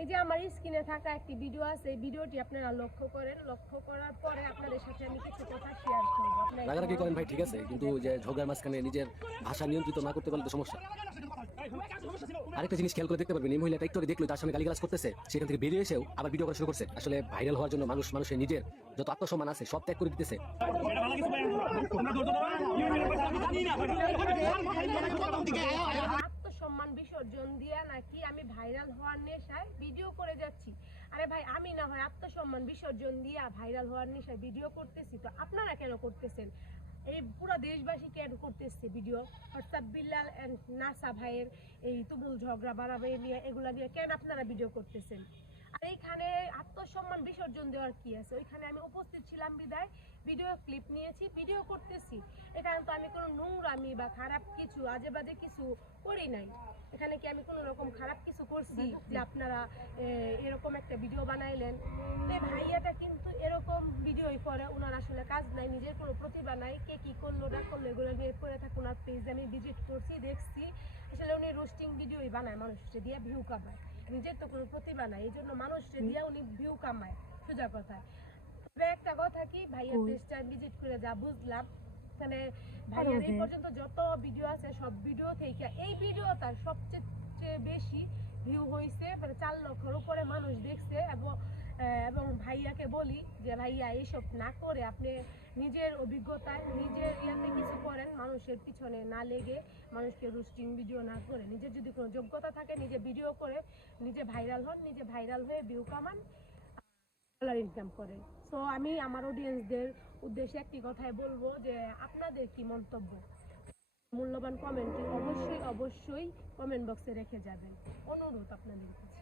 এই যে আমার স্ক্রিনে থাকা একটি ভিডিও আছে, এই ভিডিওটি আপনারা লক্ষ্য করেন। লক্ষ্য করার পরে আপনাদের সাথে আমি কিছু কথা শেয়ার করব। রাগারাগি করেন ভাই, ঠিক আছে, কিন্তু যে ঝগড়ার মাঝখানে নিজের ভাষা নিয়ন্ত্রিত না করতে পারলে তো সমস্যা। আরেকটা জিনিস খেয়াল করে দেখতে পারবেন, এই মহিলাটা একটু আগে দেখলো তার সামনে গালিগালাজ করতেছে, সেখান থেকে বেরিয়ে এসেও আবার ভিডিও করা শুরু করছে। আসলে ভাইরাল হওয়ার জন্য মানুষের নিজের যত আত্মসম্মান আছে সব ত্যাগ করে দিতেছে। আত্মসম্মান বিসর্জন দিয়া নাকি আমি ভাইরাল হওয়ার নেশায় ভিডিও করে যাচ্ছি। আরে ভাই, আমি না হয় আত্মসম্মান বিসর্জন দিয়া ভাইরাল হওয়ার নেশায় ভিডিও করতেছি, তো আপনারা কেন করতেছেন? এই পুরো দেশবাসী কেন করতেছে video? WhatsApp Billal and Nasa ভাইয়ের এই তুমুল ঝগড়া বাড়াবাড়ি নিয়ে, এগুলা নিয়ে কেন আপনারা ভিডিও করতেছেন? আর এইখানে আত্মসম্মান বিসর্জন দেওয়ার কি আছে? ওইখানে আমি উপস্থিত ছিলাম বিদায় ভিডিও ক্লিপ নিয়েছি, ভিডিও করতেছি। এখানে তো আমি কোনো নোংরামি বা খারাপ কিছু আজে বাজে কিছু করি নাই। এখানে কি আমি কোনো রকম খারাপ কিছু করছি যে আপনারা এরকম একটা ভিডিও বানাইলেন? এই ভাইয়াটা কিন্তু এরকম ভিডিওই করে, ওনার আসলে কাজ নাই, নিজের কোনো প্রতিভা নাই। কে কি করলো না করলো এগুলো নিয়ে করে থাকে। ওনার পেজ আমি ভিজিট করছি, দেখছি আসলে উনি রোস্টিং ভিডিওই বানায়, মানুষকে দিয়ে ভিউ কামায়। নিজের তো কোনো প্রতিভা নাই, এই জন্য মানুষকে দিয়ে উনি ভিউ কামায়, সোজা কথায়। তবে একটা কথা কি, ভাইয়ার পেজটা ভিজিট করে যা বুঝলাম, মানে ভাইয়ার এই পর্যন্ত যত ভিডিও আছে সব ভিডিও থেকে এই ভিডিও তার সবচেয়ে বেশি ভিউ হয়েছে, মানে 4 লক্ষের উপরে মানুষ দেখছে। এবং ভাইয়াকে বলি যে ভাইয়া এইসব না করে আপনি নিজের অভিজ্ঞতায় নিজের ইয়াতে কিছু করেন, মানুষের পিছনে না লেগে, মানুষকে রোস্টিং ভিডিও না করে, নিজের যদি কোনো যোগ্যতা থাকে নিজে ভিডিও করে নিজে ভাইরাল হন, নিজে ভাইরাল হয়ে ভিউ কামান, ডলার ইনকাম করেন। সো আমি আমার অডিয়েন্সদের উদ্দেশ্যে একটি কথাই বলবো যে আপনাদের কি মন্তব্য? মূল্যবান কমেন্টটি অবশ্যই কমেন্ট বক্সে রেখে যাবেন, অনুরোধ আপনাদের কাছে।